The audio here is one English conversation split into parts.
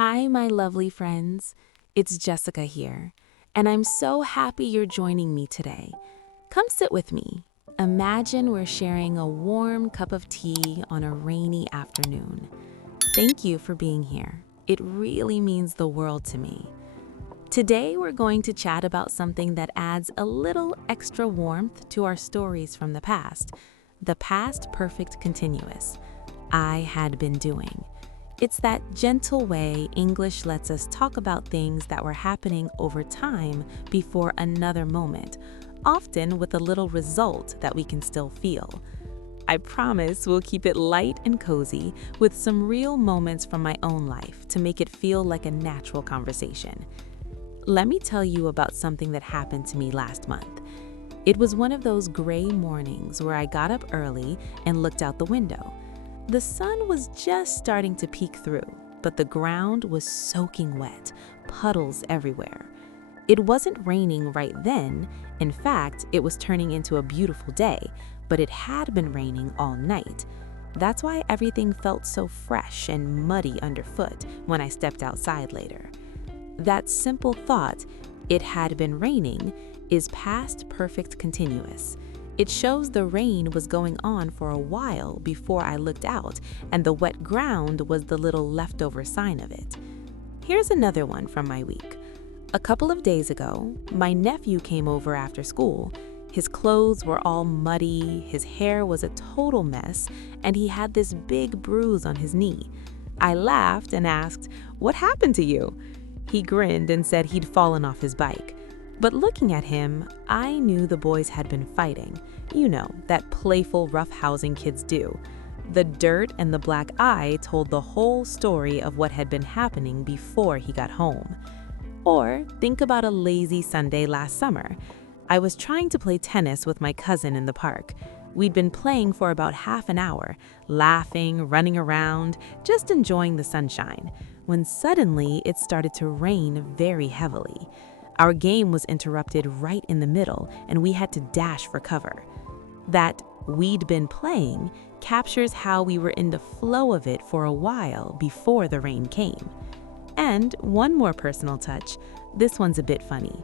Hi, my lovely friends. It's Jessica here, and I'm so happy you're joining me today. Come sit with me. Imagine we're sharing a warm cup of tea on a rainy afternoon. Thank you for being here. It really means the world to me. Today, we're going to chat about something that adds a little extra warmth to our stories from the past perfect continuous. I had been doing. It's that gentle way English lets us talk about things that were happening over time before another moment, often with a little result that we can still feel. I promise we'll keep it light and cozy with some real moments from my own life to make it feel like a natural conversation. Let me tell you about something that happened to me last month. It was one of those gray mornings where I got up early and looked out the window. The sun was just starting to peek through, but the ground was soaking wet, puddles everywhere. It wasn't raining right then. In fact, it was turning into a beautiful day, but it had been raining all night. That's why everything felt so fresh and muddy underfoot when I stepped outside later. That simple thought, it had been raining, is past perfect continuous. It shows the rain was going on for a while before I looked out, and the wet ground was the little leftover sign of it. Here's another one from my week. A couple of days ago, my nephew came over after school. His clothes were all muddy, his hair was a total mess, and he had this big bruise on his knee. I laughed and asked, "What happened to you?" He grinned and said he'd fallen off his bike. But looking at him, I knew the boys had been fighting. You know, that playful roughhousing kids do. The dirt and the black eye told the whole story of what had been happening before he got home. Or think about a lazy Sunday last summer. I was trying to play tennis with my cousin in the park. We'd been playing for about half an hour, laughing, running around, just enjoying the sunshine, when suddenly it started to rain very heavily. Our game was interrupted right in the middle, and we had to dash for cover. That "we'd been playing" captures how we were in the flow of it for a while before the rain came. And one more personal touch. This one's a bit funny.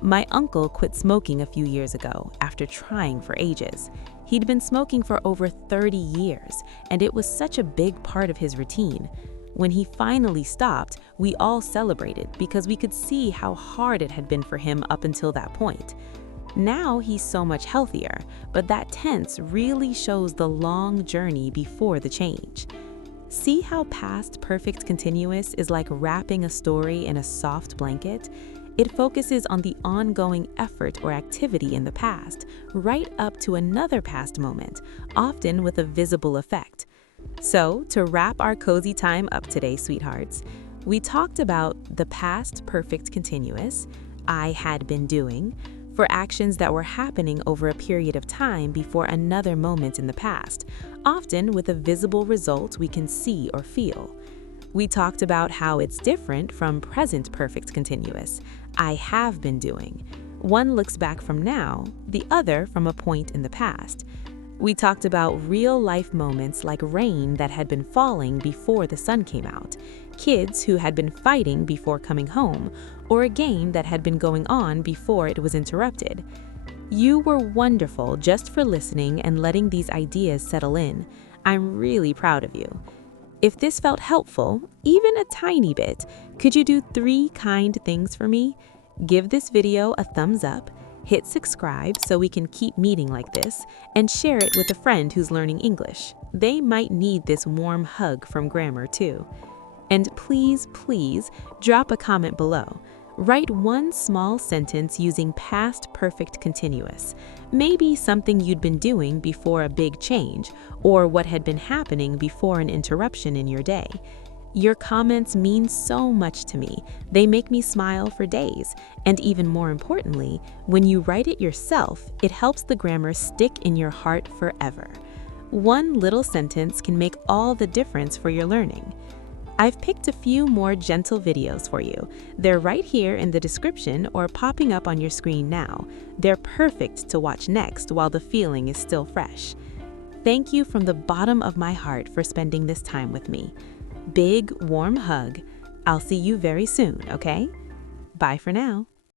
My uncle quit smoking a few years ago after trying for ages. He'd been smoking for over 30 years, and it was such a big part of his routine. When he finally stopped, we all celebrated because we could see how hard it had been for him up until that point. Now he's so much healthier, but that tense really shows the long journey before the change. See how past perfect continuous is like wrapping a story in a soft blanket? It focuses on the ongoing effort or activity in the past, right up to another past moment, often with a visible effect. So, to wrap our cozy time up today, sweethearts, we talked about the past perfect continuous, I had been doing, for actions that were happening over a period of time before another moment in the past, often with a visible result we can see or feel. We talked about how it's different from present perfect continuous, I have been doing. One looks back from now, the other from a point in the past. We talked about real-life moments like rain that had been falling before the sun came out, kids who had been fighting before coming home, or a game that had been going on before it was interrupted. You were wonderful just for listening and letting these ideas settle in. I'm really proud of you. If this felt helpful, even a tiny bit, could you do 3 kind things for me? Give this video a thumbs up, hit subscribe so we can keep meeting like this, and share it with a friend who's learning English. They might need this warm hug from grammar too. And please, please, drop a comment below. Write one small sentence using past perfect continuous. Maybe something you'd been doing before a big change, or what had been happening before an interruption in your day. Your comments mean so much to me. They make me smile for days. And even more importantly, when you write it yourself, it helps the grammar stick in your heart forever. One little sentence can make all the difference for your learning. I've picked a few more gentle videos for you. They're right here in the description or popping up on your screen now. They're perfect to watch next while the feeling is still fresh. Thank you from the bottom of my heart for spending this time with me. Big, warm hug. I'll see you very soon, okay? Bye for now.